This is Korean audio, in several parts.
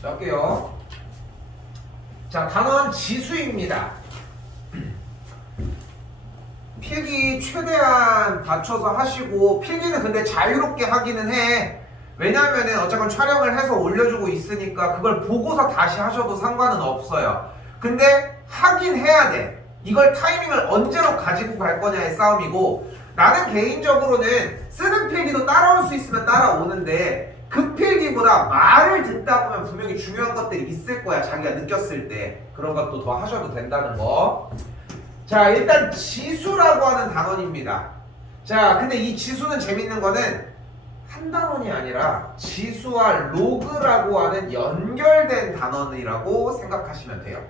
자, 할게요. 자, 단원 지수입니다. 필기 최대한 받쳐서 하시고, 필기는 근데 자유롭게 하기는 해. 왜냐면은 어쨌건 촬영을 해서 올려주고 있으니까 그걸 보고서 다시 하셔도 상관은 없어요. 근데 하긴 해야 돼. 이걸 타이밍을 언제로 가지고 갈 거냐의 싸움이고, 나는 개인적으로는 쓰는 필기도 따라올 수 있으면 따라오는데, 그 필기보다 말을 듣다 보면 분명히 중요한 것들이 있을 거야. 자기가 느꼈을 때. 그런 것도 더 하셔도 된다는 거. 자, 일단 지수라고 하는 단원입니다. 자, 근데 이 지수는 재밌는 거는 한 단원이 아니라 지수와 로그라고 하는 연결된 단원이라고 생각하시면 돼요.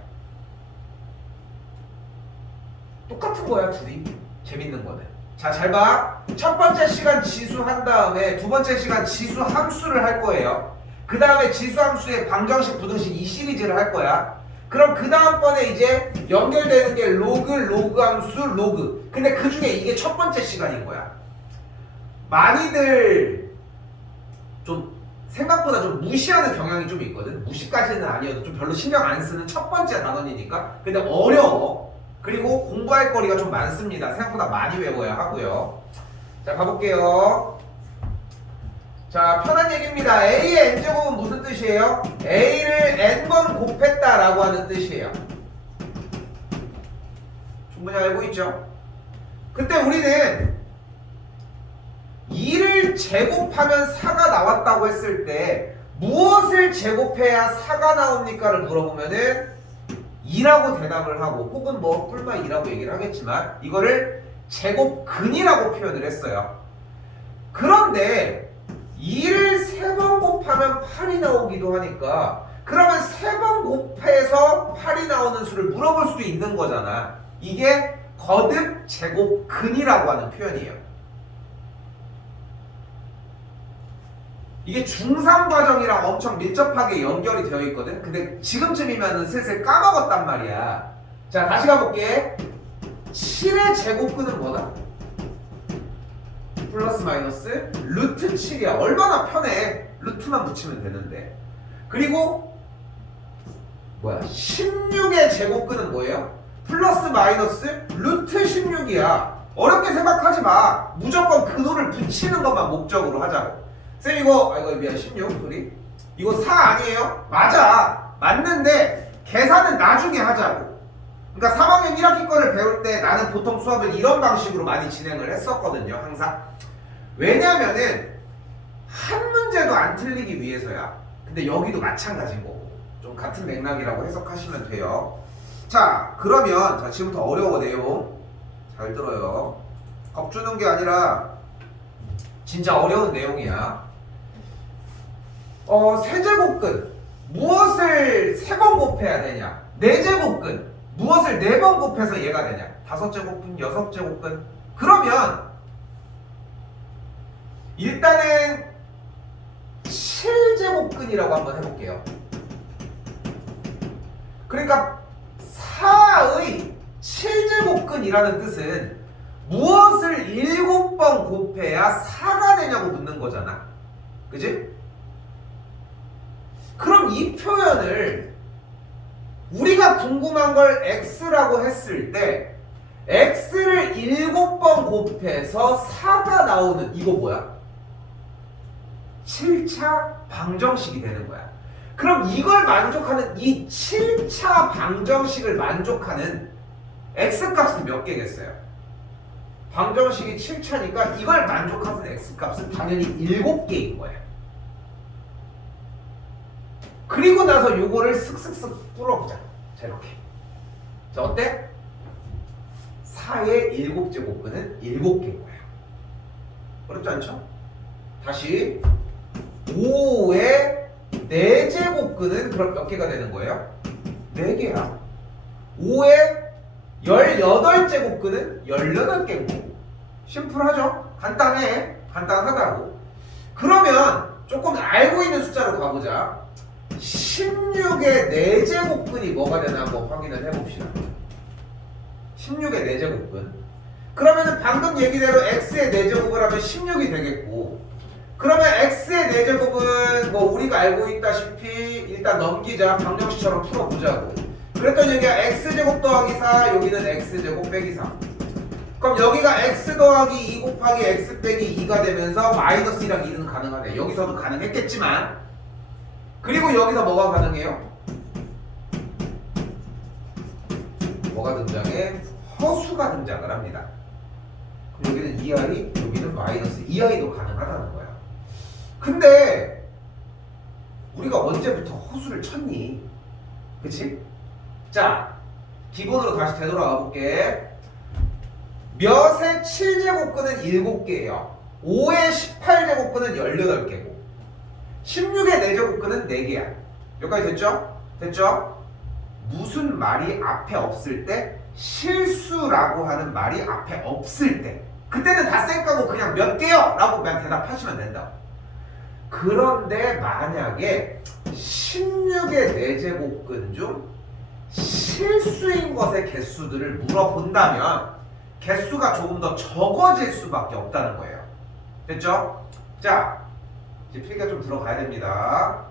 똑같은 거야, 둘이. 재밌는 거는. 자, 잘 봐. 첫 번째 시간 지수 한 다음에 두 번째 시간 지수 함수를 할 거예요. 그 다음에 지수 함수의 방정식, 부등식 이 시리즈를 할 거야. 그럼 그 다음번에 이제 연결되는 게 로그 함수, 로그. 근데 그 중에 이게 첫 번째 시간인 거야. 많이들 좀 생각보다 좀 무시하는 경향이 좀 있거든. 무시까지는 아니어도 좀 별로 신경 안 쓰는 첫 번째 단원이니까. 근데 어려워. 그리고 공부할 거리가 좀 많습니다. 생각보다 많이 외워야 하고요. 자, 가볼게요. 자, 편한 얘기입니다. A의 n제곱은 무슨 뜻이에요? A를 n번 곱했다라고 하는 뜻이에요. 충분히 알고 있죠? 그때 우리는 2를 제곱하면 4가 나왔다고 했을 때 무엇을 제곱해야 4가 나옵니까를 물어보면은 2라고 대답을 하고, 혹은 뭐 뿔마 2라고 얘기를 하겠지만 이거를 제곱근이라고 표현을 했어요. 그런데 2를 3번 곱하면 8이 나오기도 하니까, 그러면 3번 곱해서 8이 나오는 수를 물어볼 수도 있는 거잖아. 이게 거듭 제곱근이라고 하는 표현이에요. 이게 중3 과정이랑 엄청 밀접하게 연결이 되어 있거든. 근데 지금쯤이면 슬슬 까먹었단 말이야. 자, 다시 가볼게. 7의 제곱근은 뭐다? 플러스 마이너스 루트 7이야. 얼마나 편해. 루트만 붙이면 되는데. 그리고 뭐야? 16의 제곱근은 뭐예요? 플러스 마이너스 루트 16이야. 어렵게 생각하지 마. 무조건 근호를 붙이는 것만 목적으로 하자고. 쌤 이거 미안 16 소리. 이거 4 아니에요? 맞아. 맞는데 계산은 나중에 하자고. 그러니까 3학년 1학기 거를 배울 때 나는 보통 수업을 이런 방식으로 많이 진행을 했었거든요. 항상. 왜냐면은 한 문제도 안 틀리기 위해서야. 근데 여기도 마찬가지인 거고. 좀 같은 맥락이라고 해석하시면 돼요. 자, 그러면 자, 지금부터 어려워. 내용 잘 들어요. 겁주는 게 아니라 진짜 어려운 내용이야. 세제곱근 무엇을 3번 곱해야 되냐? 4제곱근 무엇을 4번 곱해서 얘가 되냐? 5제곱근, 6제곱근. 그러면 일단은 7제곱근이라고 한번 해볼게요. 그러니까 4의 7제곱근이라는 뜻은 무엇을 7번 곱해야 4가 되냐고 묻는 거잖아. 그지? 그럼 이 표현을 우리가 궁금한 걸 x라고 했을 때 x를 7번 곱해서 4가 나오는 이거 뭐야? 7차 방정식이 되는 거야. 그럼 이걸 만족하는 이 7차 방정식을 만족하는 x값은 몇 개겠어요? 방정식이 7차니까 이걸 만족하는 x값은 당연히 7개인 거야. 그리고 나서 요거를 쓱쓱쓱 뚫어보자. 자, 이렇게. 자, 어때? 4의 7제곱근은 7개인 거야. 어렵지 않죠? 다시 5의 4제곱근은 그럼 몇 개가 되는 거예요? 4개야. 5의 18제곱근은 18개인 거고. 심플하죠? 간단해. 간단하다고. 그러면 조금 알고 있는 숫자로 가보자. 16의 4제곱근이 뭐가 되나 한번 확인을 해봅시다. 16의 4제곱근. 그러면은 방금 얘기대로 x의 4제곱을 하면 16이 되겠고, 그러면 x의 4제곱은 뭐 우리가 알고 있다시피 일단 넘기자. 방정식처럼 풀어보자고. 그랬더니 여기가 x제곱 더하기 4, 여기는 x제곱 빼기 3. 그럼 여기가 x 더하기 2 곱하기 x 빼기 2가 되면서 마이너스 1랑 2는 가능하네. 여기서도 가능했겠지만, 그리고 여기서 뭐가 가능해요? 뭐가 등장해? 허수가 등장을 합니다. 그럼 여기는 2i, 여기는 마이너스 2i도 가능하다는 거야. 근데 우리가 언제부터 허수를 쳤니? 그치? 자, 기본으로 다시 되돌아가 볼게. 몇의 7제곱근은 7개예요. 5의 18제곱근은 18개고 16의 4제곱근은 4개야. 여기까지 됐죠? 됐죠? 무슨 말이 앞에 없을 때? 실수라고 하는 말이 앞에 없을 때. 그때는 다 쌩까고 그냥 몇 개요? 라고 그냥 대답하시면 된다. 그런데 만약에 16의 4제곱근 중 실수인 것의 개수들을 물어본다면 개수가 조금 더 적어질 수밖에 없다는 거예요. 됐죠? 자, 이제 필기가 좀 들어가야 됩니다.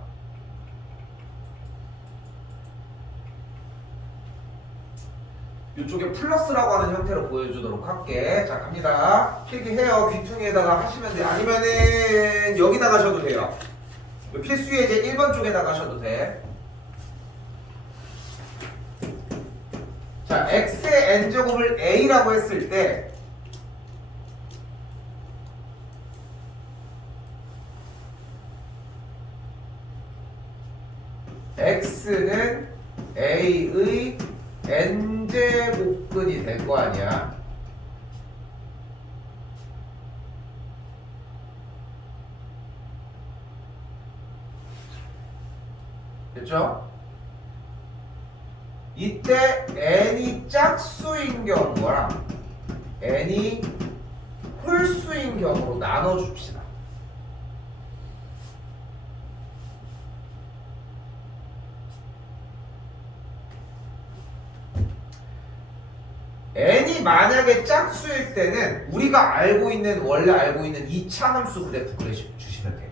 이쪽에 플러스라고 하는 형태로 보여주도록 할게. 자, 갑니다. 필기해요. 귀퉁이에다가 하시면 돼요. 아니면은 여기다 가셔도 돼요. 필수 예제 1번 쪽에다 가셔도 돼. 자, x의 n제곱을 a라고 했을 때 x는 a의 n제곱근이 될 거 아니야. 됐죠? 이때 n이 짝수인 경우랑 n이 홀수인 경우로 나눠줍시다. n이 만약에 짝수일 때는 우리가 원래 알고 있는 이차함수 그래프 그려주시면 돼요.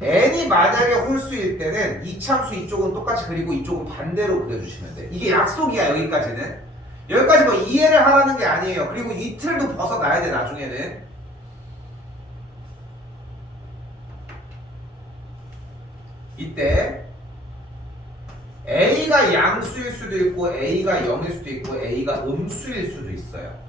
n이 만약에 홀수일 때는 이차함수 이쪽은 똑같이 그리고 이쪽은 반대로 그려주시면 돼. 이게 약속이야. 여기까지는. 여기까지 뭐 이해를 하라는 게 아니에요. 그리고 이 틀도 벗어나야 돼. 나중에는. 이때 a가 양수일 수도 있고 a가 0일 수도 있고 a가 음수일 수도 있어요.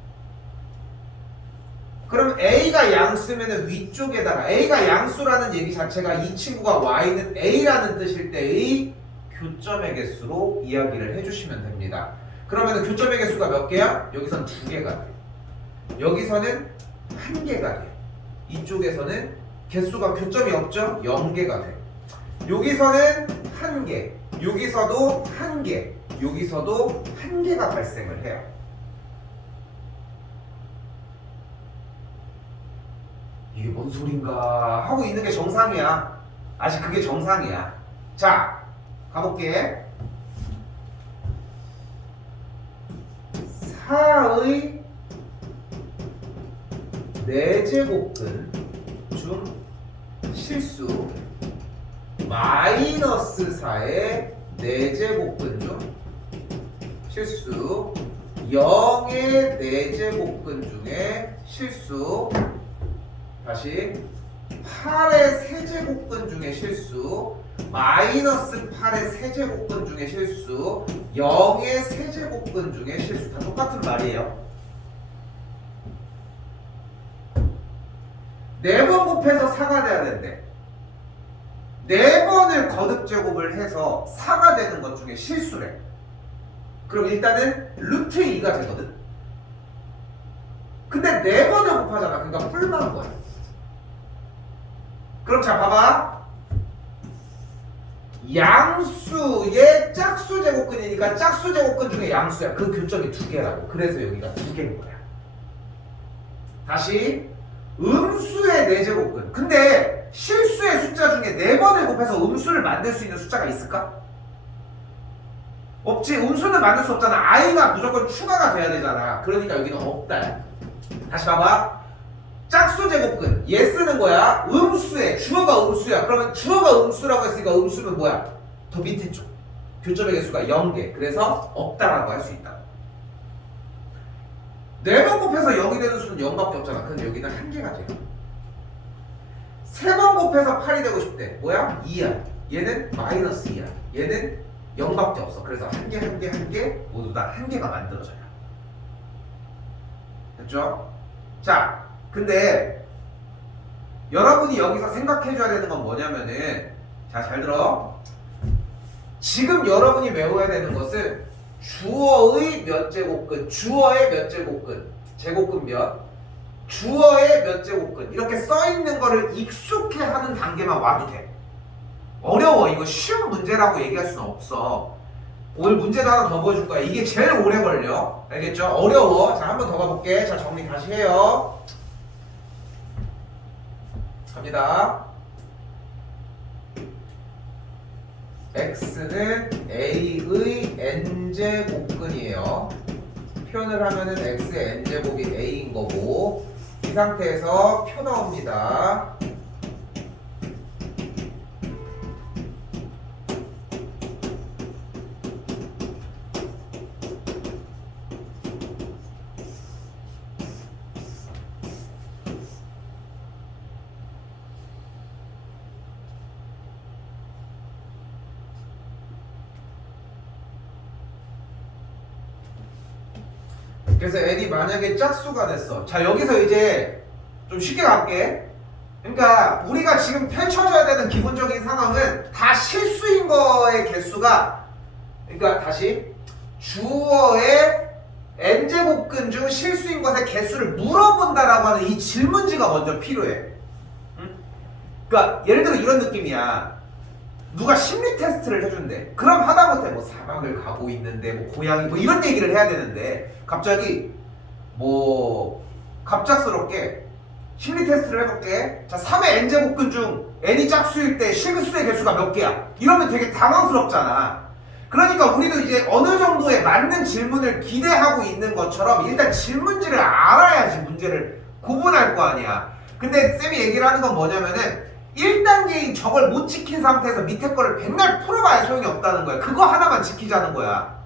그럼 a가 양수면 위쪽에다가 a가 양수라는 얘기 자체가 이 친구가 y는 a라는 뜻일 때의 교점의 개수로 이야기를 해주시면 됩니다. 그러면 교점의 개수가 몇 개야? 여기서는 2개가 돼. 여기서는 1개가 돼. 이쪽에서는 개수가 교점이 없죠? 0개가 돼. 여기서는 1개, 여기서도 1개, 여기서도 1개가 발생을 해요. 이게 뭔 소린가 하고 있는 게 정상이야. 아직 그게 정상이야. 자, 가볼게. 4의 4제곱근 중 실수 마이너스 4의 4제곱근 중 실수 0의 4제곱근 중에 실수 다시 8의 세제곱근 중에 실수 마이너스 8의 세제곱근 중에 실수 0의 세제곱근 중에 실수 다 똑같은 말이에요. 4번 곱해서 4가 돼야 된대. 4번을 거듭제곱을 해서 4가 되는 것 중에 실수래. 그럼 일단은 루트 2가 되거든. 근데 4번을 곱하잖아. 그러니까 뿔만 거야. 그럼 자 봐봐. 양수의 짝수 제곱근이니까 짝수 제곱근 중에 양수야. 그 교점이 2개라고. 그래서 여기가 2개인 거야. 다시 음수의 4제곱근. 근데 실수의 숫자 중에 4번을 곱해서 음수를 만들 수 있는 숫자가 있을까? 없지. 음수는 만들 수 없잖아. i가 무조건 추가가 돼야 되잖아. 그러니까 여기는 없다. 다시 봐봐. 짝수 제곱근 얘 쓰는 거야. 음수에 주어가 음수야. 그러면 주어가 음수라고 했으니까 음수는 뭐야? 더 밑에 쪽 교점의 개수가 0개. 그래서 없다라고 할 수 있다. 4번 곱해서 0이 되는 수는 0밖에 없잖아. 근데 여기는 1개가 돼. 3번 곱해서 8이 되고 싶대. 뭐야? 2야. 얘는 마이너스 2야. 얘는 0밖에 없어. 그래서 1개 모두 다 1개가 만들어져요. 됐죠? 자, 근데 여러분이 여기서 생각해줘야 되는 건 뭐냐면은, 자, 잘 들어. 지금 여러분이 외워야 되는 것은 주어의 몇 제곱근, 주어의 몇 제곱근, 제곱근 몇, 주어의 몇 제곱근 이렇게 써있는 거를 익숙해하는 단계만 와도 돼. 어려워. 이거 쉬운 문제라고 얘기할 수는 없어. 오늘 문제도 하나 더 보여줄 거야. 이게 제일 오래 걸려. 알겠죠? 어려워. 자, 한 번 더 가볼게. 자, 정리 다시 해요. 갑니다. x는 a의 n제곱근이에요. 표현을 하면은 x의 n제곱이 a인 거고, 이 상태에서 표 나옵니다. 그래서 n이 만약에 짝수가 됐어. 자, 여기서 이제 좀 쉽게 갈게. 그러니까 우리가 지금 펼쳐져야 되는 기본적인 상황은 다 실수인 거의 개수가, 그러니까 다시 주어의 n제곱근 중 실수인 것의 개수를 물어본다라고 하는 이 질문지가 먼저 필요해. 응? 그러니까 예를 들어 이런 느낌이야. 누가 심리 테스트를 해준대. 그럼 하다못해 뭐 사막을 가고 있는데 뭐 고양이 뭐 이런 얘기를 해야 되는데, 갑자기 뭐 갑작스럽게 심리 테스트를 해볼게. 자, 3의 n제곱근 중 n이 짝수일 때 실수의 개수가 몇 개야? 이러면 되게 당황스럽잖아. 그러니까 우리도 이제 어느 정도의 맞는 질문을 기대하고 있는 것처럼 일단 질문지를 알아야지 문제를 구분할 거 아니야. 근데 쌤이 얘기를 하는 건 뭐냐면은 1단계인 저걸 못 지킨 상태에서 밑에 거를 백날 풀어봐야 소용이 없다는 거야. 그거 하나만 지키자는 거야.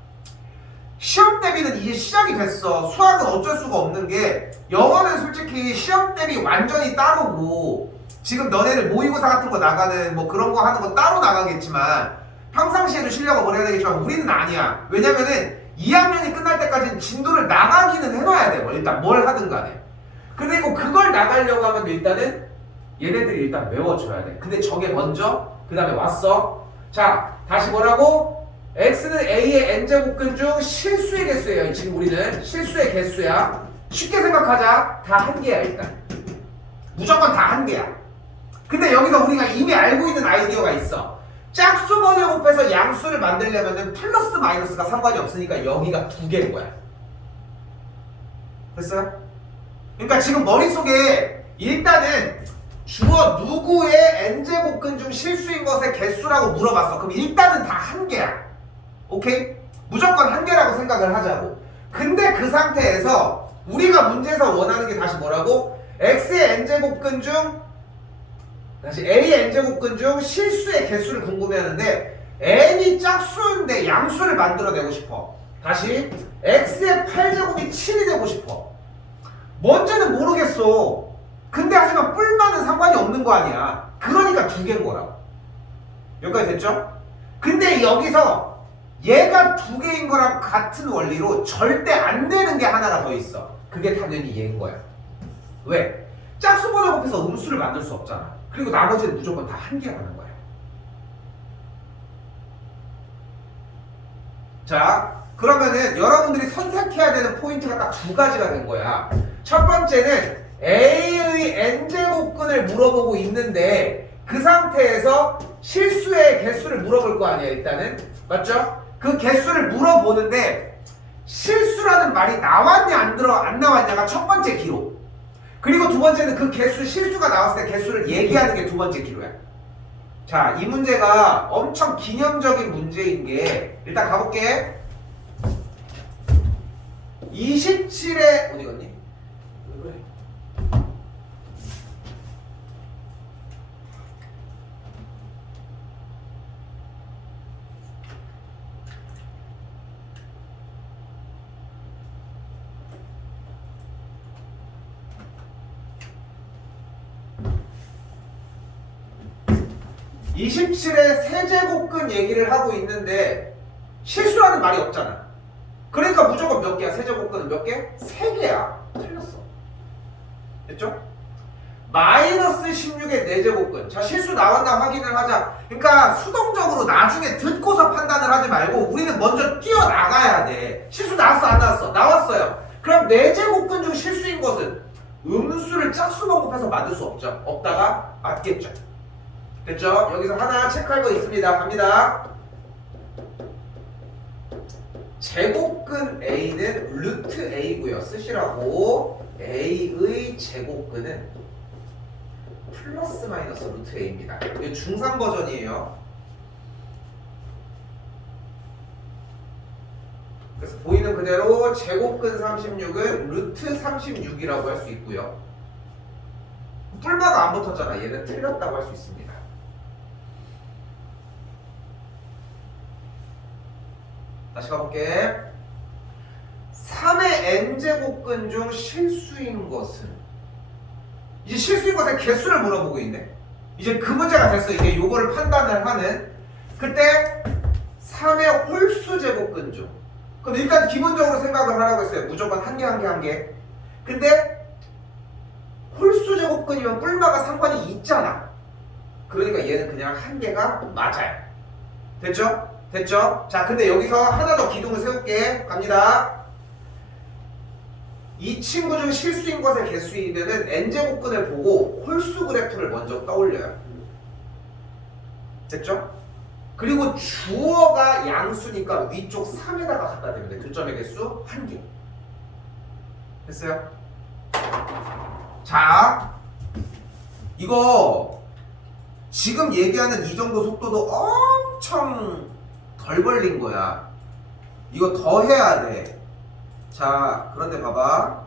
시험 대비는 이제 시작이 됐어. 수학은 어쩔 수가 없는 게, 영어는 솔직히 시험 대비 완전히 따로고, 지금 너네들 모의고사 같은 거 나가는 뭐 그런 거 하는 거 따로 나가겠지만, 평상시에도 실력을 뭘 해야 되겠지만 우리는 아니야. 왜냐면은 2학년이 끝날 때까지는 진도를 나가기는 해놔야 돼. 일단 뭘 하든 간에. 그리고 그걸 나가려고 하면 일단은 얘네들이 일단 외워줘야 돼. 근데 저게 먼저 그 다음에 왔어. 자, 다시 뭐라고? x는 a의 n제곱근 중 실수의 개수예요. 지금 우리는 실수의 개수야. 쉽게 생각하자. 다 1개야 일단. 무조건 다 1개야. 근데 여기서 우리가 이미 알고 있는 아이디어가 있어. 짝수 번을 곱해서 양수를 만들려면 플러스 마이너스가 상관이 없으니까 여기가 2개인 거야. 됐어요? 그러니까 지금 머릿속에 일단은 주어 누구의 n제곱근 중 실수인 것의 개수라고 물어봤어. 그럼 일단은 다 1개야. 오케이? 무조건 1개라고 생각을 하자고. 근데 그 상태에서 우리가 문제에서 원하는 게 다시 뭐라고? x의 n제곱근 중, 다시 a의 n제곱근 중 실수의 개수를 궁금해하는데, n이 짝수인데 양수를 만들어내고 싶어. 다시 x의 8제곱이 7이 되고 싶어. 뭔지는 모르겠어. 근데 하지만 뿔만은 상관이 없는 거 아니야. 그러니까 2개인 거라고. 여기까지 됐죠? 근데 여기서 얘가 2개인 거랑 같은 원리로 절대 안 되는 게 하나가 더 있어. 그게 당연히 얘인 거야. 왜? 짝수 번호 곱해서 음수를 만들 수 없잖아. 그리고 나머지는 무조건 다 1개라는 거야. 자, 그러면은 여러분들이 선택해야 되는 포인트가 딱 2가지가 된 거야. 첫 번째는 a의 n제곱근을 물어보고 있는데, 그 상태에서 실수의 개수를 물어볼 거 아니야 일단은. 맞죠? 그 개수를 물어보는데 실수라는 말이 나왔냐 안 나왔냐가 첫 번째 기로. 그리고 두 번째는 그 개수, 실수가 나왔을 때 개수를 얘기하는 게 두 번째 기로야. 자, 이 문제가 엄청 기념적인 문제인 게, 일단 가볼게. 27에 어디 갔니? 왜 그래? 27의 세제곱근 얘기를 하고 있는데 실수라는 말이 없잖아. 그러니까 무조건 몇 개야? 세제곱근은 몇 개? 3개야. 틀렸어. 됐죠? 마이너스 16의 4제곱근. 자, 실수 나왔나 확인을 하자. 그러니까 수동적으로 나중에 듣고서 판단을 하지 말고 우리는 먼저 뛰어나가야 돼. 실수 나왔어 안 나왔어? 나왔어요. 그럼 4제곱근 중 실수인 것은 음수를 짝수 방법해서 만들 수 없죠. 없다가 맞겠죠. 됐죠? 여기서 하나 체크할 거 있습니다. 갑니다. 제곱근 A는 루트 A고요. 쓰시라고. A의 제곱근은 플러스 마이너스 루트 A입니다. 이거 중3 버전이에요. 그래서 보이는 그대로 제곱근 36은 루트 36이라고 할 수 있고요. 뿔마가 안 붙었잖아. 얘는 틀렸다고 할 수 있습니다. 다시 가볼게. 3의 n제곱근 중 실수인 것은, 이제 실수인 것의 개수를 물어보고 있네. 이제 그 문제가 됐어. 이게 요거를 판단을 하는. 그때 3의 홀수 제곱근 중, 그럼 일단 기본적으로 생각을 하라고 했어요. 무조건 한 개 한 개 한 개. 근데 홀수 제곱근이면 뿔마가 상관이 있잖아. 그러니까 얘는 그냥 한 개가 맞아요. 됐죠? 됐죠? 자, 근데 여기서 하나 더 기둥을 세울게. 갑니다. 이 친구 중 실수인 것의 개수이면은 n제곱근을 보고 홀수 그래프를 먼저 떠올려요. 됐죠? 그리고 주어가 양수니까 위쪽 3에다가 갖다 대면 돼. 교점의 개수 1개. 됐어요? 자, 이거 지금 얘기하는 이 정도 속도도 엄청 덜 걸린 거야. 이거 더 해야 돼. 자, 그런데 봐봐.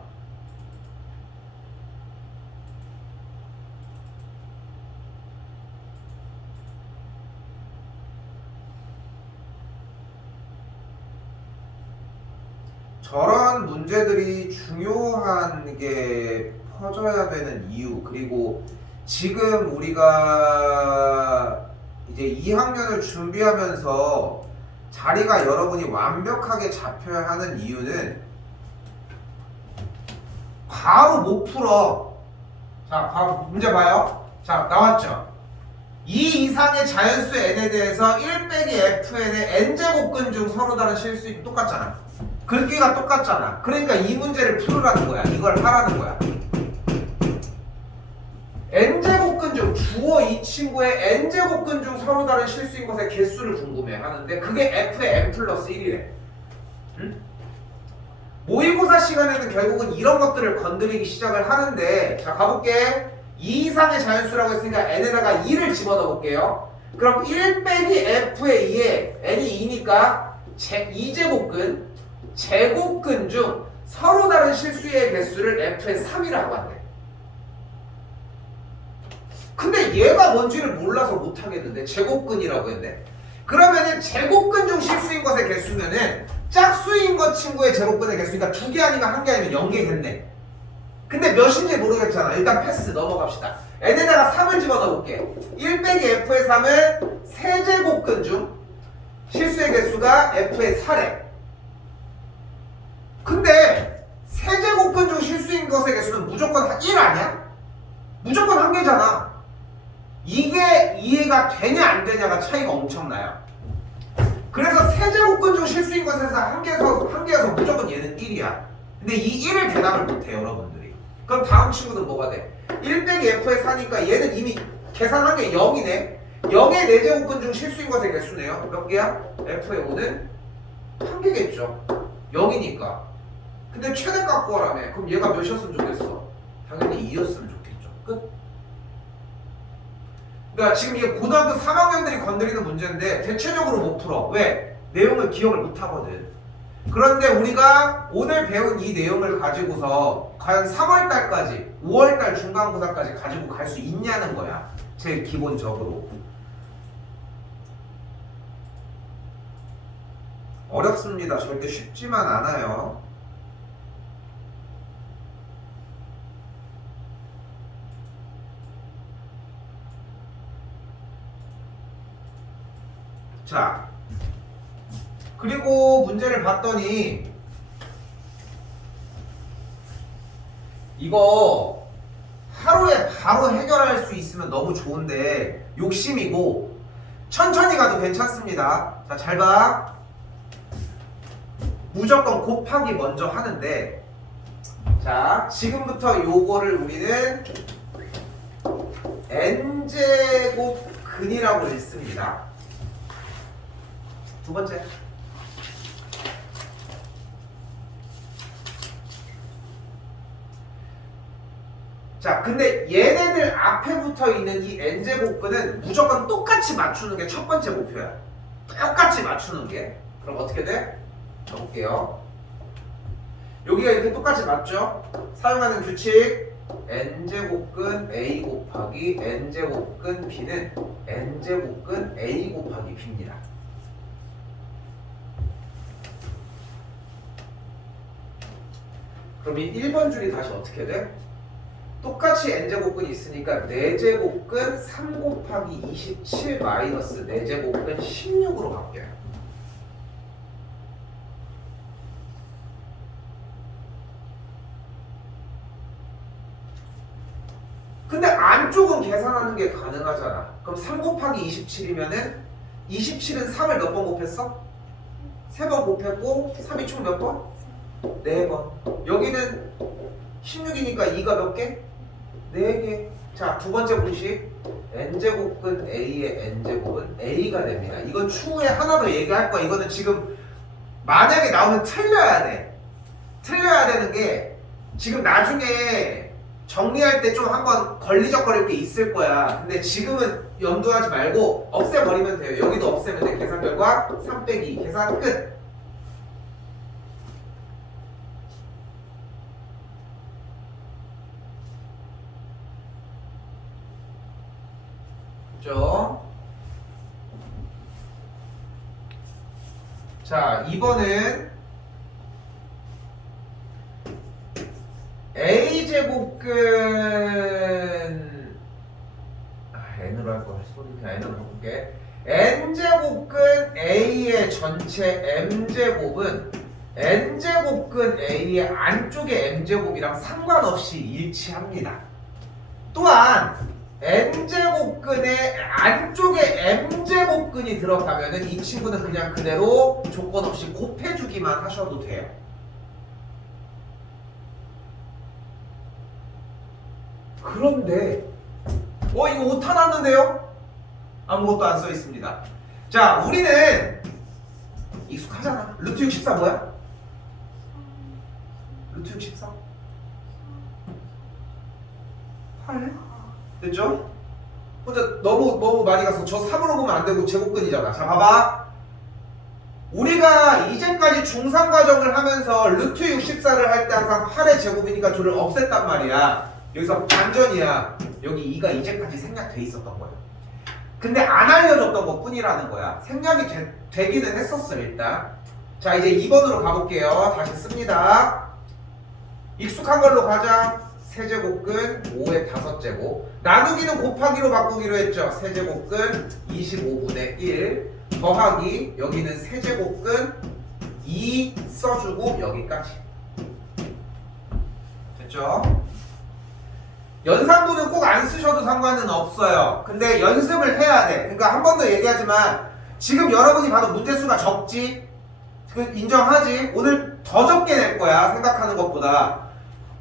저런 문제들이 중요한 게 퍼져야 되는 이유, 그리고 지금 우리가 이제 2학년을 준비하면서 자리가 여러분이 완벽하게 잡혀야 하는 이유는 바로 못 풀어. 자, 바로 문제 봐요. 자, 나왔죠? 2 이상의 자연수 n에 대해서 1 빼기 fn의 n제곱근 중 서로 다른 실수이 똑같잖아. 글귀가 똑같잖아. 그러니까 이 문제를 풀으라는 거야. 이걸 하라는 거야. n제곱근 중, 주어 이 친구의 n제곱근 중 서로 다른 실수인 것의 개수를 궁금해 하는데 그게 f의 n 플러스 1이래. 응? 모의고사 시간에는 결국은 이런 것들을 건드리기 시작을 하는데, 자, 가볼게. 2 이상의 자연수라고 했으니까 n에다가 2를 집어넣어 볼게요. 그럼 1 빼기 f의 2에 n이 2니까 2제곱근, 제곱근 중 서로 다른 실수의 개수를 f의 3이라고 한대. 근데 얘가 뭔지를 몰라서 못하겠는데, 제곱근이라고 했네. 그러면은 제곱근 중 실수인 것의 개수면은 짝수인 것 친구의 제곱근의 개수니까 2개 아니면 1개 아니면 0개겠네. 근데 몇인지 모르겠잖아. 일단 패스 넘어갑시다. n에다가 3을 집어넣어 볼게. 1 빼기 f의 3은 세제곱근 중 실수의 개수가 f의 4래. 근데 세제곱근 중 실수인 것의 개수는 무조건 1 아니야? 무조건 1개잖아. 이게 이해가 되냐 안 되냐가 차이가 엄청나요. 그래서 세제곱근 중 실수인 것에서 한 개여서 무조건 얘는 1이야. 근데 이 1을 대답을 못해 여러분들이. 그럼 다음 친구는 뭐가 돼? 1 빼기 f의 4니까 얘는 이미 계산한 게 0이네. 0의 4제곱근 중 실수인 것의 개수네요. 몇 개야? f의 5는 1개겠죠. 0이니까. 근데 최대값 구하라며. 그럼 얘가 몇이었으면 좋겠어? 당연히 2였으면 좋겠죠. 끝. 그러니까 지금 이게 고등학교 3학년들이 건드리는 문제인데 대체적으로 못 풀어. 왜? 내용을 기억을 못 하거든. 그런데 우리가 오늘 배운 이 내용을 가지고서 과연 3월달까지 5월달 중간고사까지 가지고 갈 수 있냐는 거야. 제일 기본적으로. 어렵습니다. 절대 쉽지만 않아요. 자, 그리고 문제를 봤더니 이거 하루에 바로 해결할 수 있으면 너무 좋은데 욕심이고 천천히 가도 괜찮습니다. 자, 잘 봐. 무조건 곱하기 먼저 하는데, 자, 지금부터 요거를 우리는 n제곱 근이라고 읽습니다. 두 번째. 자, 근데 얘네들 앞에 붙어 있는 이 n제곱근은 무조건 똑같이 맞추는 게 첫 번째 목표야. 똑같이 맞추는 게. 그럼 어떻게 돼? 적을게요. 여기가 이렇게 똑같이 맞죠? 사용하는 규칙 n제곱근 a 곱하기 n제곱근 b는 n제곱근 a 곱하기 b입니다. 그럼 이 1번 줄이 다시 어떻게 돼? 똑같이 n제곱근이 있으니까 4제곱근 3 곱하기 27 마이너스 4제곱근 16으로 바뀌어요. 근데 안쪽은 계산하는 게 가능하잖아. 그럼 3 곱하기 27이면은 27은 3을 몇 번 곱했어? 3번 곱했고 3이 총 몇 번? 4번. 여기는 16이니까 2가 몇 개? 4개. 자, 두 번째 공식 n제곱근 a의 n제곱은 a가 됩니다. 이건 추후에 하나 더 얘기할 거야. 이거는 지금 만약에 나오면 틀려야 돼. 틀려야 되는 게 지금 나중에 정리할 때 좀 한번 걸리적거릴 게 있을 거야. 근데 지금은 염두하지 말고 없애버리면 돼요. 여기도 없애면 돼. 계산 결과 3 빼기 2. 계산 끝. 그죠? 자, 2번은 a제곱근 n으로 할 거. 소리니까 n으로 바꿀게. n제곱근 a의 전체 m제곱은 n제곱근 a의 안쪽의 m제곱이랑 상관없이 일치합니다. 또한 n제곱근의 안쪽에 m제곱근이 들어가면은 이 친구는 그냥 그대로 조건 없이 곱해주기만 하셔도 돼요. 그런데 이거 오타 났는데요? 아무것도 안 써 있습니다. 자, 우리는 익숙하잖아. 루트 64 뭐야? 루트 64? 8? 됐죠? 혼자 너무 많이 가서 저 3으로 보면 안 되고 제곱근이잖아. 자, 봐봐. 우리가 이제까지 중상 과정을 하면서 루트 64를 할 때 항상 8의 제곱이니까 둘을 없앴단 말이야. 여기서 반전이야. 여기 2가 이제까지 생략돼 있었던 거야. 근데 안 알려줬던 것 뿐이라는 거야. 생략이 되기는 했었어 일단. 자, 이제 2번으로 가볼게요. 다시 씁니다. 익숙한 걸로 가자. 세제곱근 5의 5제곱. 나누기는 곱하기로 바꾸기로 했죠. 세제곱근 25분의 1 더하기 여기는 세제곱근 2 써주고 여기까지. 됐죠? 연산도는 꼭 안 쓰셔도 상관은 없어요. 근데 연습을 해야 돼. 그러니까 한 번 더 얘기하지만 지금 여러분이 봐도 문제수가 적지? 인정하지? 오늘 더 적게 낼 거야. 생각하는 것보다.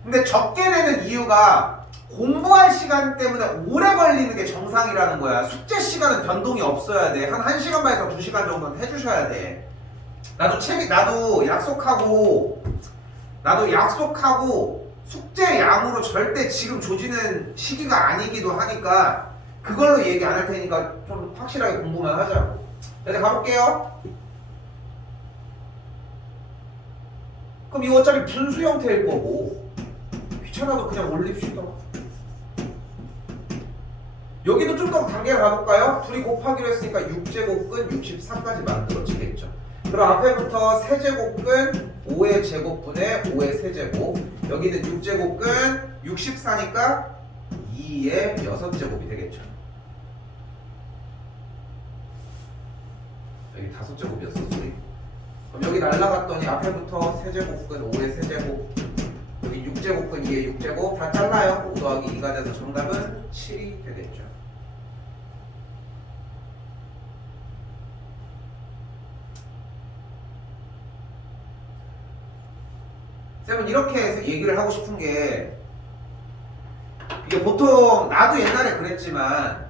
근데 적게 내는 이유가 공부할 시간 때문에 오래 걸리는 게 정상이라는 거야. 숙제 시간은 변동이 없어야 돼. 한 1시간 반에서 2시간 정도는 해주셔야 돼. 나도 약속하고 숙제 양으로 절대 지금 조지는 시기가 아니기도 하니까 그걸로 얘기 안 할 테니까 좀 확실하게 공부만 하자고. 이제 가볼게요. 그럼 이거 어차피 분수 형태일 거고 귀찮아도 그냥 올립시다. 여기도 좀 더 단계를 가볼까요? 둘이 곱하기로 했으니까 6제곱근 64까지 만들어지겠죠. 그럼 앞에부터 세제곱근 5의 제곱분의 5의 세제곱. 여기는 6제곱근 64니까 2의 6제곱이 되겠죠. 여기 5제곱이었어 소리. 그럼 여기 날라갔더니 앞에부터 세제곱근 5의 세제곱, 여기 6제곱근 2의 6제곱 다 잘라요. 5 더하기 2가 돼서 정답은 7이 되겠죠. 쌤은 이렇게 해서 얘기를 하고 싶은 게, 이게 보통 나도 옛날에 그랬지만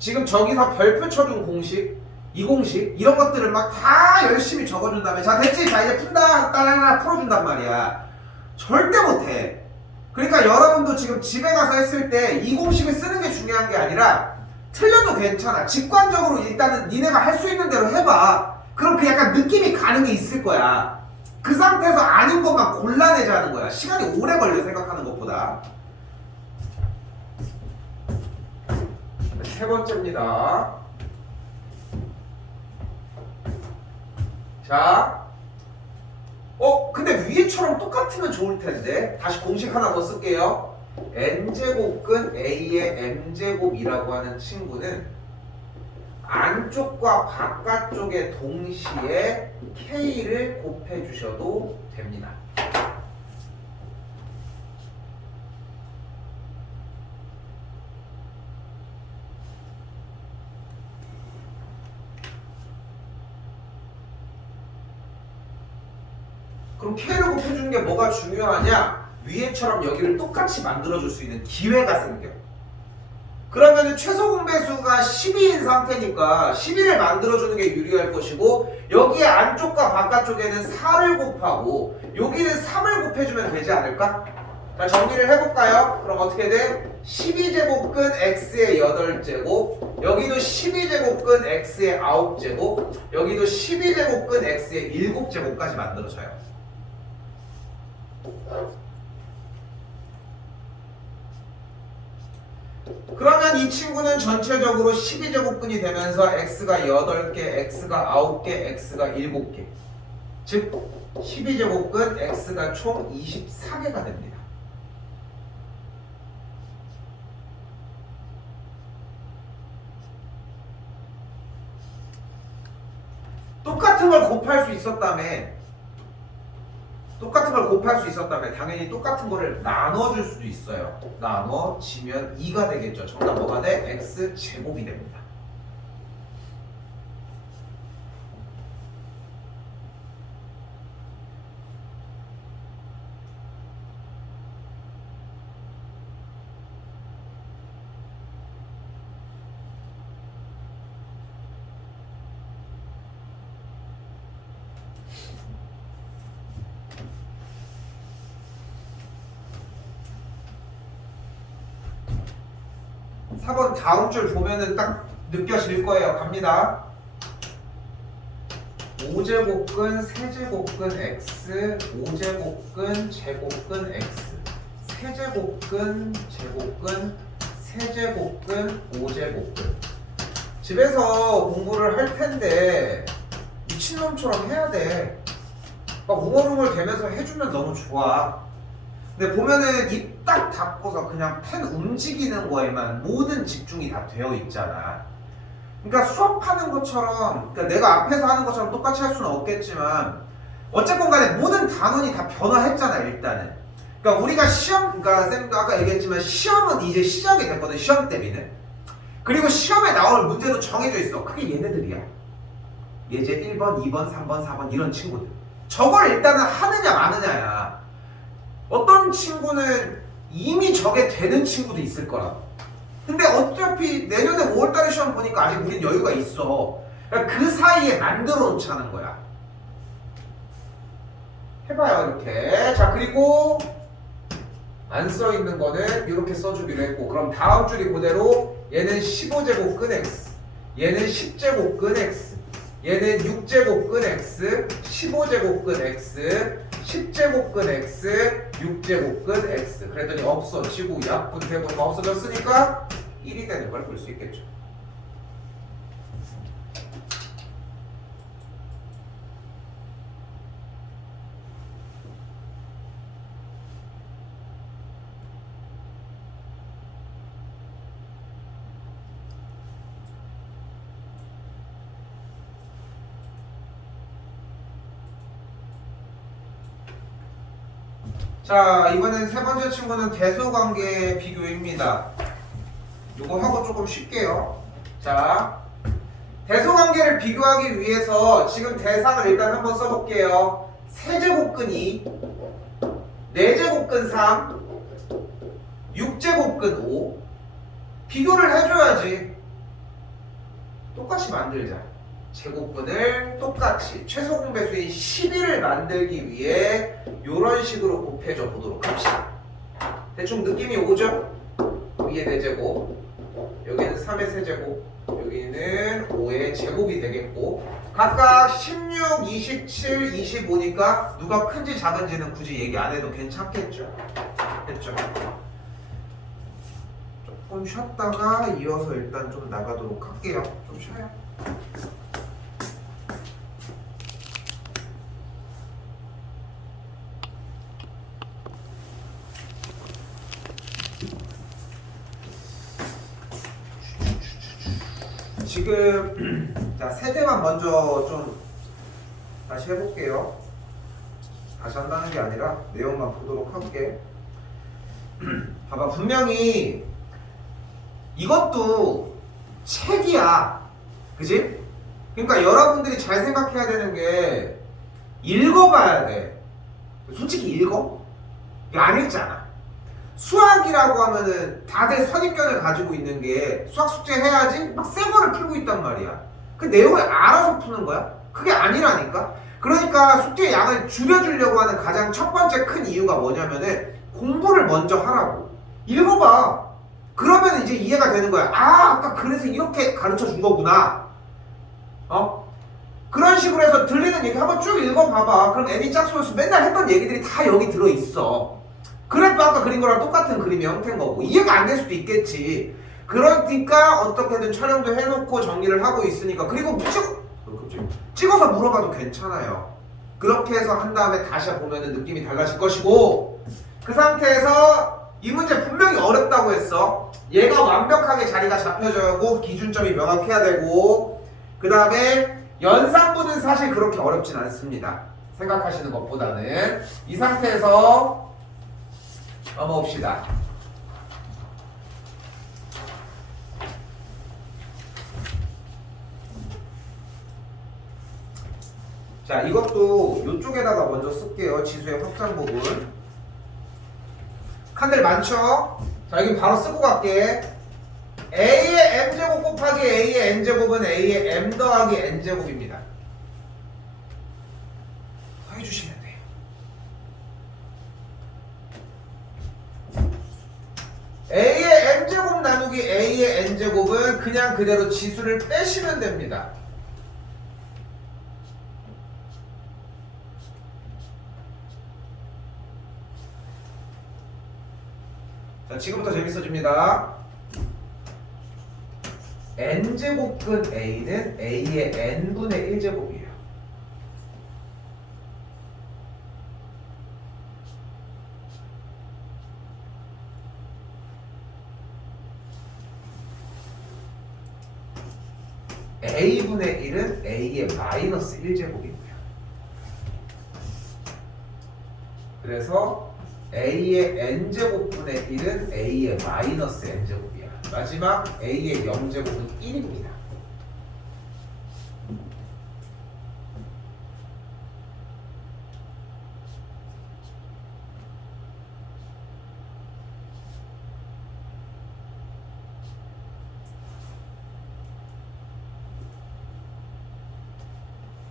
지금 저기서 별표 쳐준 공식, 이 공식 이런 것들을 막 다 열심히 적어준 다음에 자 됐지, 자 이제 푼다, 따라라 풀어준단 말이야. 절대 못해. 그러니까 여러분도 지금 집에 가서 했을 때 이 공식을 쓰는 게 중요한 게 아니라 틀려도 괜찮아. 직관적으로 일단은 니네가 할 수 있는 대로 해봐. 그럼 그 약간 느낌이 가는 게 있을 거야. 그 상태에서 아닌 것만 골라내자는 거야. 시간이 오래 걸려 생각하는 것보다. 세 번째입니다. 자, 근데 위에처럼 똑같으면 좋을 텐데 다시 공식 하나 더 쓸게요. n제곱근 a의 m제곱이라고 하는 친구는 안쪽과 바깥쪽에 동시에 k를 곱해 주셔도 됩니다. 그럼 k를 곱해주는 게 뭐가 중요하냐? 위에처럼 여기를 똑같이 만들어줄 수 있는 기회가 생겨. 그러면 최소 공배수가 12인 상태니까 12를 만들어주는 게 유리할 것이고, 여기에 안쪽과 바깥쪽에는 4를 곱하고 여기는 3을 곱해주면 되지 않을까? 자, 정리를 해볼까요? 그럼 어떻게 돼? 12제곱근 x의 8제곱, 여기도 12제곱근 x의 9제곱, 여기도 12제곱근 x의 7제곱까지 만들어져요. 그러면 이 친구는 전체적으로 12제곱근이 되면서 x가 8개, x가 9개, x가 7개. 즉 12제곱근 x가 총 24개가 됩니다. 똑같은 걸 곱할 수 있었다면 당연히 똑같은 거를 나눠줄 수도 있어요. 나눠지면 2가 되겠죠. 정답 뭐가 돼? x제곱이 됩니다. 한번 다음 줄 보면은 딱 느껴질 거예요. 갑니다. 5제곱근 세제곱근 x, 5제곱근 제곱근 x, 세제곱근 제곱근 세제곱근 5제곱근. 집에서 공부를 할 텐데 미친놈처럼 해야 돼. 막 웅얼웅얼 대면서 해주면 너무 좋아. 근데 보면은 입 딱 닫고서 그냥 펜 움직이는 거에만 모든 집중이 다 되어 있잖아. 그러니까 수업하는 것처럼, 그러니까 내가 앞에서 하는 것처럼 똑같이 할 수는 없겠지만 어쨌건 간에 모든 단원이 다 변화했잖아 일단은. 그러니까 우리가 시험, 그러니까 쌤도 아까 얘기했지만 시험은 이제 시작이 됐거든. 시험 대비는. 그리고 시험에 나올 문제도 정해져 있어. 그게 얘네들이야. 예제 1번, 2번, 3번, 4번 이런 친구들. 저걸 일단은 하느냐 마느냐야. 어떤 친구는 이미 저게 되는 친구도 있을 거라. 근데 어차피 내년에 5월달에 시험 보니까 아직 우린 여유가 있어. 그러니까 그 사이에 만들어 놓자는 거야. 해봐요 이렇게. 자, 그리고 안 써있는 거는 이렇게 써주기로 했고, 그럼 다음 줄이 그대로 얘는 15제곱근 x, 얘는 10제곱근 x, 얘는 6제곱근 x, 15제곱근 x, 10제곱근 x, 6제곱근 x. 그랬더니 없어지고 약분 대분이 없어졌으니까 1이 되는 걸 볼 수 있겠죠. 자, 이번엔 세 번째 친구는 대소관계 비교입니다. 요거 하고 조금 쉴게요. 자, 대소관계를 비교하기 위해서 지금 대상을 일단 한번 써볼게요. 세제곱근 2, 네제곱근 3, 6제곱근 5. 비교를 해줘야지. 똑같이 만들자. 제곱근을 똑같이 최소 공배수인 11을 만들기 위해 이런 식으로 곱해줘 보도록 합시다. 대충 느낌이 오죠? 위에 4제곱, 여기는 3의 세제곱, 여기는 5의 제곱이 되겠고, 각각 16, 27, 25니까 누가 큰지 작은지는 굳이 얘기 안 해도 괜찮겠죠? 됐죠? 조금 쉬었다가 이어서 일단 좀 나가도록 할게요. 좀 쉬어요. 지금 자 세대만 먼저 좀 다시 해볼게요. 다시 한다는 게 아니라 내용만 보도록 할게. 봐봐, 분명히 이것도 책이야, 그지? 그러니까 여러분들이 잘 생각해야 되는 게 읽어봐야 돼. 솔직히 읽어? 이거 안 읽잖아. 수학이라고 하면은 다들 선입견을 가지고 있는 게 수학 숙제 해야지 막 새 거를 풀고 있단 말이야. 그 내용을 알아서 푸는 거야? 그게 아니라니까? 그러니까 숙제 양을 줄여주려고 하는 가장 첫 번째 큰 이유가 뭐냐면은 공부를 먼저 하라고. 읽어봐. 그러면 이제 이해가 되는 거야. 아, 아까 그래서 이렇게 가르쳐 준 거구나. 그런 식으로 해서 들리는 얘기 한번 쭉 읽어봐봐. 그럼 애니 짝수였어. 맨날 했던 얘기들이 다 여기 들어있어. 그래도 아까 그린 거랑 똑같은 그림의 형태인 거고 이해가 안 될 수도 있겠지. 그러니까 어떻게든 촬영도 해놓고 정리를 하고 있으니까. 그리고 찍어서 물어봐도 괜찮아요. 그렇게 해서 한 다음에 다시 보면은 느낌이 달라질 것이고, 그 상태에서 이 문제 분명히 어렵다고 했어. 얘가 완벽하게 자리가 잡혀져야고 기준점이 명확해야 되고, 그 다음에 연산분은 사실 그렇게 어렵진 않습니다. 생각하시는 것보다는. 이 상태에서 넘어옵시다. 자, 이것도 이쪽에다가 먼저 쓸게요. 지수의 확장 부분. 칸들 많죠? 자, 여기 바로 쓰고 갈게. A의 M제곱 곱하기 A의 N제곱은 A의 M 더하기 N제곱입니다. 더해주시면 돼요. A의 M제곱 나누기 A의 N제곱은 그냥 그대로 지수를 빼시면 됩니다. 자, 지금부터 재밌어집니다. N제곱근 A는 A의 N분의 1제곱이에요. A분의 1은 A의 마이너스 1제곱이고요. 그래서 A의 N제곱분의 1은 A의 마이너스 N제곱이야. 마지막 A의 0제곱은 1입니다.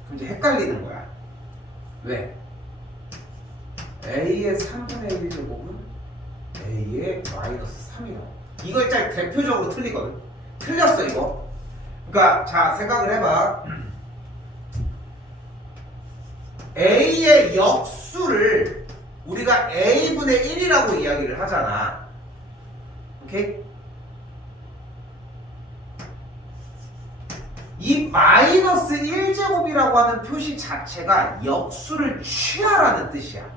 그럼 이제 헷갈리는 거야. 왜? A의 3분의 1제곱은 A의 마이너스 3이라고. 이거 일단 대표적으로 틀리거든. 틀렸어 이거. 그러니까 자, 생각을 해봐. A의 역수를 우리가 A분의 1이라고 이야기를 하잖아. 오케이? 이 마이너스 1제곱이라고 하는 표시 자체가 역수를 취하라는 뜻이야.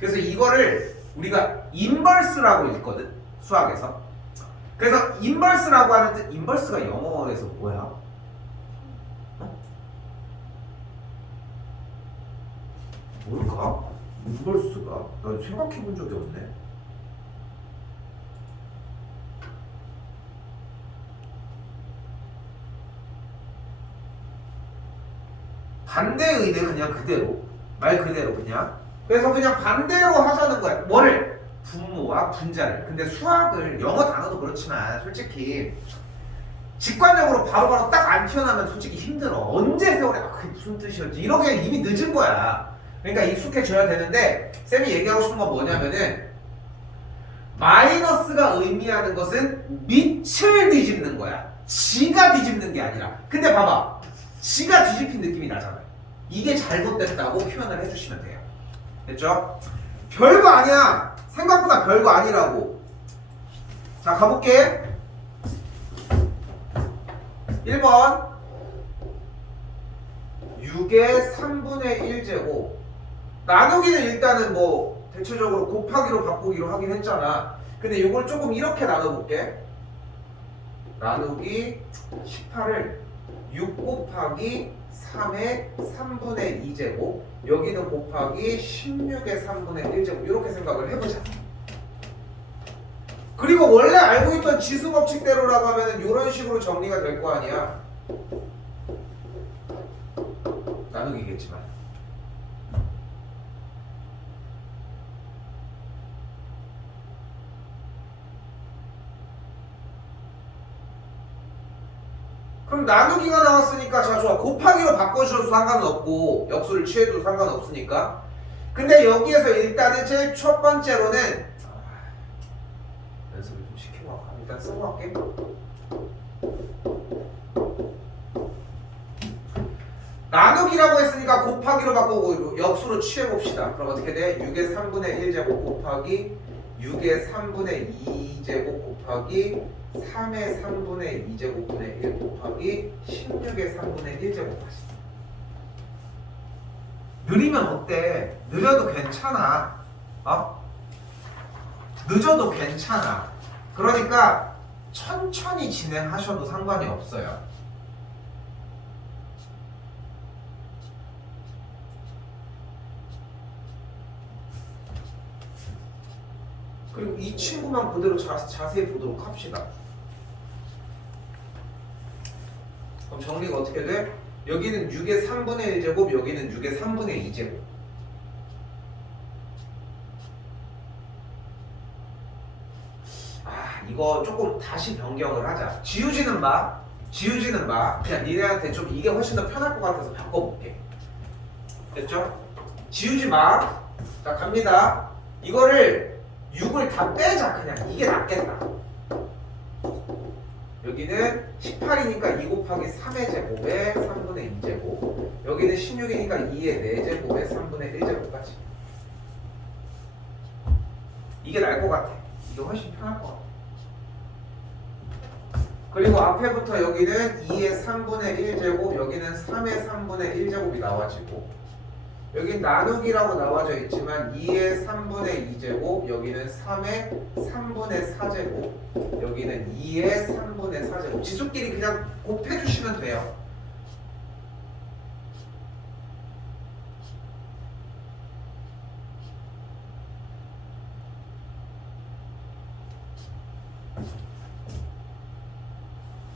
그래서 이거를 우리가 인버스라고 읽거든, 수학에서. 그래서 인버스라고 하는 뜻, 인버스가 영어에서 뭐야? 어? 뭘까? 인버스가? 나 생각해 본 적이 없네. 반대의네 그냥 그대로. 말 그대로 그냥. 그래서 그냥 반대로 하자는 거야. 뭐를? 분모와 분자를. 근데 수학을 영어 단어도 그렇지만 솔직히 직관적으로 바로바로 딱 안 튀어나오면 솔직히 힘들어. 언제 세월에 그게 무슨 뜻이었지? 이렇게 이미 늦은 거야. 그러니까 익숙해져야 되는데 쌤이 얘기하고 싶은 건 뭐냐면은 마이너스가 의미하는 것은 밑을 뒤집는 거야. 지가 뒤집는 게 아니라. 근데 봐봐. 지가 뒤집힌 느낌이 나잖아요. 이게 잘못됐다고 표현을 해주시면 돼요. 됐죠? 별거 아니야. 생각보다 별거 아니라고. 자, 가볼게. 1번 6의 3분의 1제곱. 나누기는 일단은 뭐 대체적으로 곱하기로 바꾸기로 하긴 했잖아. 근데 이걸 조금 이렇게 나눠볼게. 나누기 18을 6 곱하기 3의 3분의 2제곱, 여기는 곱하기 16의 3분의 1제곱, 이렇게 생각을 해보자. 그리고 원래 알고 있던 지수 법칙대로라고 하면은 이런 식으로 정리가 될 거 아니야. 나누기겠지만. 그럼 나누기가 나왔으니까 자 좋아. 곱하기로 바꿔주셔도 상관은 없고 역수를 취해도 상관은 없으니까. 근데 여기에서 일단은 제일 첫 번째로는 연습을 좀 시키고 갈까? 일단 쓰고 갈게. 나누기라고 했으니까 곱하기로 바꾸고 역수로 취해봅시다. 그럼 어떻게 돼? 6의 3분의 1제곱 곱하기 6의 3분의 2제곱 곱하기 3의 3분의 2제곱분의 1 곱하기 16의 3분의 1제곱 하시. 느리면 어때? 느려도 괜찮아. 어? 늦어도 괜찮아. 그러니까 천천히 진행하셔도 상관이 없어요. 그리고 이 친구만 그대로 자세히 보도록 합시다. 그럼 정리가 어떻게 돼? 여기는 6의 3분의 1제곱, 여기는 6의 3분의 2제곱. 이거 조금 다시 변경을 하자. 지우지는 마. 지우지는 마. 그냥 니네한테 좀 이게 훨씬 더 편할 것 같아서 바꿔볼게. 됐죠? 지우지 마. 자, 갑니다. 이거를 6을 다 빼자. 그냥 이게 낫겠다. 여기는 18이니까 2 곱하기 3의 제곱에 3분의 2제곱, 여기는 16이니까 2의 4제곱에 3분의 1제곱까지. 이게 나을 것 같아. 이게 훨씬 편할 것 같아. 그리고 앞에부터 여기는 2의 3분의 1제곱, 여기는 3의 3분의 1제곱이 나와지고, 여기 나누기라고 나와져 있지만 2의 3분의 2제곱, 여기는 3의 3분의 4제곱, 여기는 2의 3분의 4제곱. 지수끼리 그냥 곱해주시면 돼요.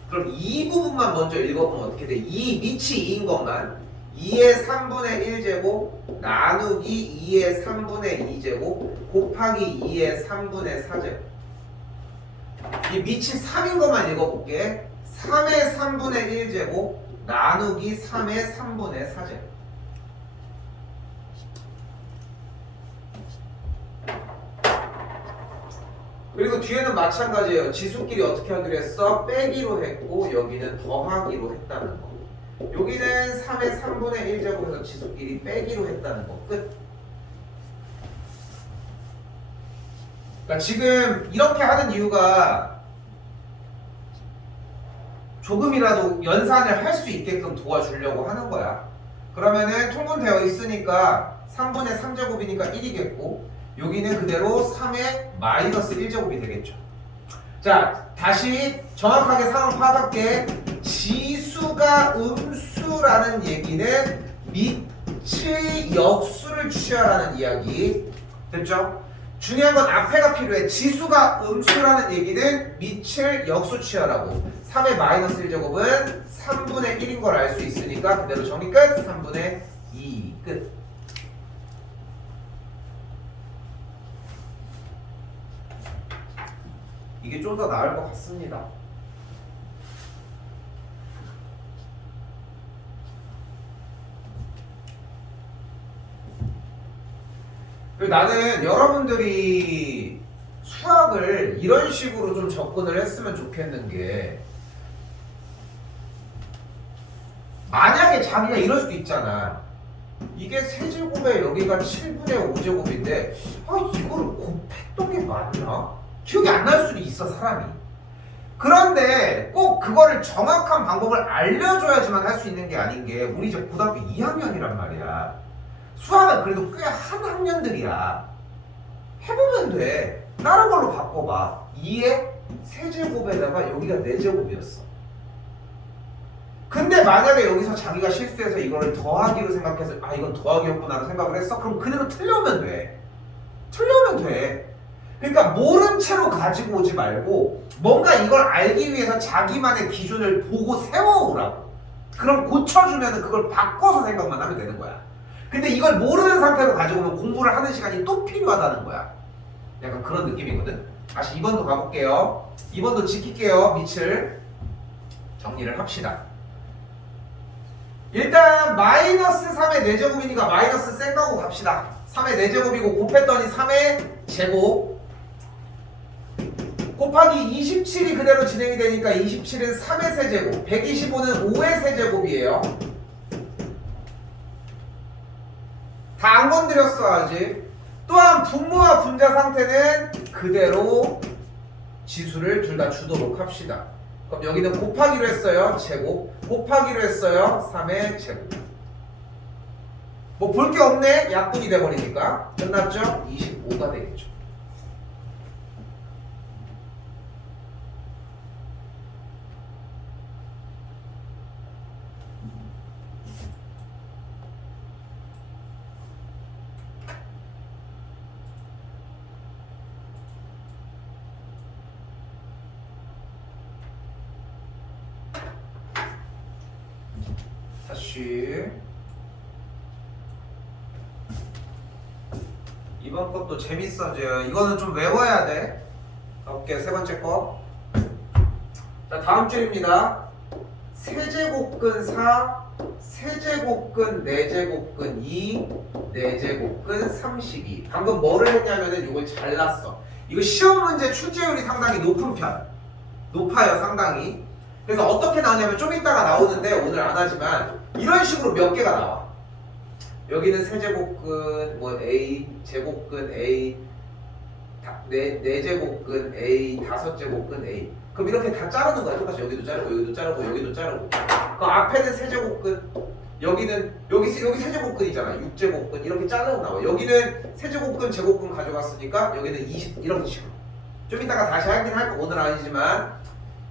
그럼 이 부분만 먼저 읽어보면 어떻게 돼? 이 밑이 2인 것만 2의 3분의 1제곱 나누기 2의 3분의 2제곱 곱하기 2의 3분의 4제곱. 이 밑이 3인 것만 읽어볼게. 3의 3분의 1제곱 나누기 3의 3분의 4제곱. 그리고 뒤에는 마찬가지예요. 지수끼리 어떻게 하기로 했어? 빼기로 했고 여기는 더하기로 했다는 거. 여기는 3의 3분의 1제곱에서 지수끼리 빼기로 했다는 거. 끝. 그러니까 지금 이렇게 하는 이유가 조금이라도 연산을 할 수 있게끔 도와주려고 하는 거야. 그러면은 통분되어 있으니까 3분의 3제곱이니까 1이겠고 여기는 그대로 3의 마이너스 1제곱이 되겠죠. 자, 다시 정확하게 상황 파악할게. 지수가 음수라는 얘기는 밑의 역수를 음수를 취하라는 이야기. 됐죠? 중요한 건 앞에가 필요해. 지수가 음수라는 얘기는 밑을 역수 취하라고. 3의 마이너스 1제곱은 3분의 1인 걸 알 수 있으니까 그대로 정리 끝. 3분의 2 끝. 이게 좀 더 나을 것 같습니다. 그리고 나는 여러분들이 수학을 이런 식으로 좀 접근을 했으면 좋겠는 게, 만약에 자기가 이럴 수도 있잖아. 이게 세제곱에 여기가 7분의 5제곱인데 이거를 곱했던 게 맞나? 기억이 안 날 수도 있어, 사람이. 그런데 꼭 그거를 정확한 방법을 알려줘야지만 할 수 있는 게 아닌 게, 우리 이제 고등학교 2학년이란 말이야. 수학은 그래도 꽤 한 학년들이야. 해보면 돼. 다른 걸로 바꿔봐. 2의 세제곱에다가 여기가 4제곱이었어. 근데 만약에 여기서 자기가 실수해서 이거를 더하기로 생각해서 이건 더하기였구나라고 생각을 했어? 그럼 그대로 틀려면 돼. 틀려면 돼. 그러니까 모른 채로 가지고 오지 말고 뭔가 이걸 알기 위해서 자기만의 기준을 보고 세워오라고. 그럼 고쳐주면 그걸 바꿔서 생각만 하면 되는 거야. 근데 이걸 모르는 상태로 가지고 오면 공부를 하는 시간이 또 필요하다는 거야. 약간 그런 느낌이거든. 다시 2번도 가볼게요. 2번도 지킬게요. 밑을 정리를 합시다. 일단 마이너스 3의 4제곱이니까 마이너스 센 거고 갑시다. 3의 4제곱이고 곱했더니 3의 제곱 곱하기 27이 그대로 진행이 되니까 27은 3의 세제곱, 125는 5의 세제곱이에요. 다 안 건드렸어 아직. 또한 분모와 분자 상태는 그대로 지수를 둘 다 주도록 합시다. 그럼 여기는 곱하기로 했어요. 제곱. 곱하기로 했어요. 3의 제곱. 뭐 볼 게 없네. 약분이 돼버리니까. 끝났죠? 25가 되겠죠. 다시 이번 것도 재밌어져요. 이거는 좀 외워야 돼. 가볼게요. 세 번째 거. 자, 다음 줄입니다. 세제곱근 4, 세제곱근 4제곱근 2, 4제곱근 32. 방금 뭐를 했냐면은 이걸 잘랐어. 이거 시험 문제 출제율이 상당히 높은 편. 높아요, 상당히. 그래서 어떻게 나오냐면 좀 이따가 나오는데 오늘 안 하지만 이런 식으로 몇 개가 나와. 여기는 세제곱근 뭐 A, 제곱근 A, 4제곱근 A, 5제곱근 A. 그럼 이렇게 다 자르는 거야. 똑같이 여기도 자르고 여기도 자르고 여기도 자르고. 그 앞에는 세제곱근, 여기는 여기 세제곱근이잖아. 6제곱근 이렇게 잘라서 나와. 여기는 세제곱근, 제곱근 가져갔으니까 여기는 20 이런 식으로. 좀 이따가 다시 하긴 할 거, 오늘 아니지만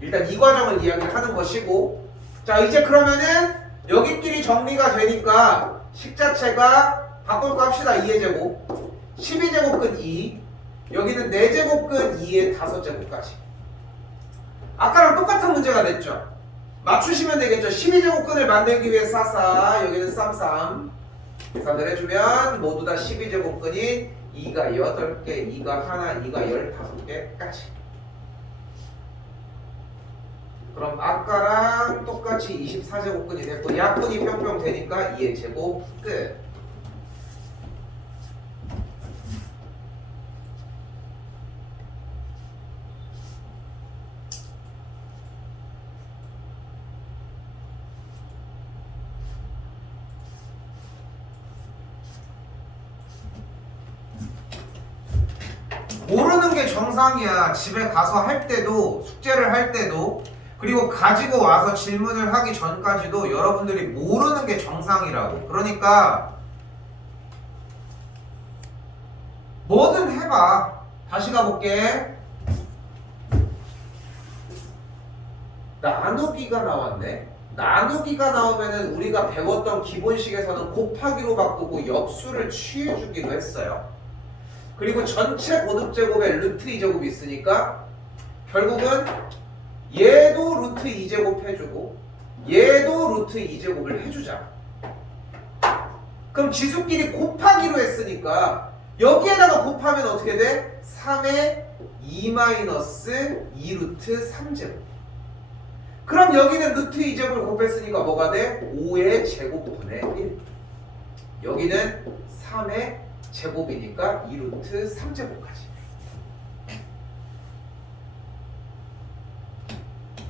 일단 이 과정을 이야기를 하는 것이고. 자, 이제 그러면은 여기끼리 정리가 되니까 식 자체가 바꿀 거 합시다. 2의 제곱 12제곱근 2, 여기는 4제곱근 2의 5제곱까지. 아까랑 똑같은 문제가 됐죠. 맞추시면 되겠죠. 12제곱근을 만들기 위해 싸싸, 여기는 쌈쌈 계산을 해주면 모두 다 12제곱근이 2가 8개, 2가 하나, 2가 15개까지. 그럼 아까랑 똑같이 24제곱근이 됐고 약분이 뿅뿅 되니까 2의 제곱 끝. 모르는 게 정상이야. 집에 가서 할 때도, 숙제를 할 때도, 그리고 가지고 와서 질문을 하기 전까지도 여러분들이 모르는 게 정상이라고. 그러니까 뭐든 해봐. 다시 가볼게. 나누기가 나왔네. 나누기가 나오면은 우리가 배웠던 기본식에서는 곱하기로 바꾸고 역수를 취해주기로 했어요. 그리고 전체 고듭제곱에 루트 2제곱이 있으니까 결국은 얘도 루트 2제곱 해주고 얘도 루트 2제곱을 해주자. 그럼 지수끼리 곱하기로 했으니까 여기에다가 곱하면 어떻게 돼? 3의 2 마이너스 2 루트 3제곱. 그럼 여기는 루트 2제곱을 곱했으니까 뭐가 돼? 5의 제곱분의 1. 여기는 3의 제곱이니까 2 루트 3제곱까지.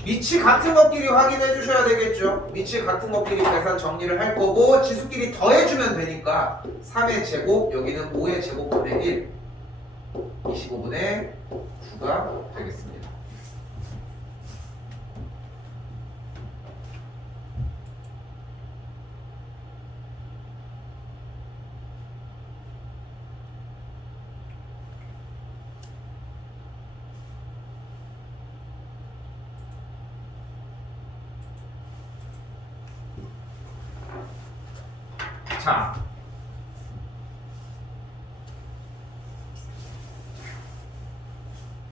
밑이 같은 것끼리 확인해 주셔야 되겠죠. 밑이 같은 것끼리 계산 정리를 할 거고 지수끼리 더해주면 되니까 3의 제곱 여기는 5의 제곱분의 1 25분의 9가 되겠습니다. 자,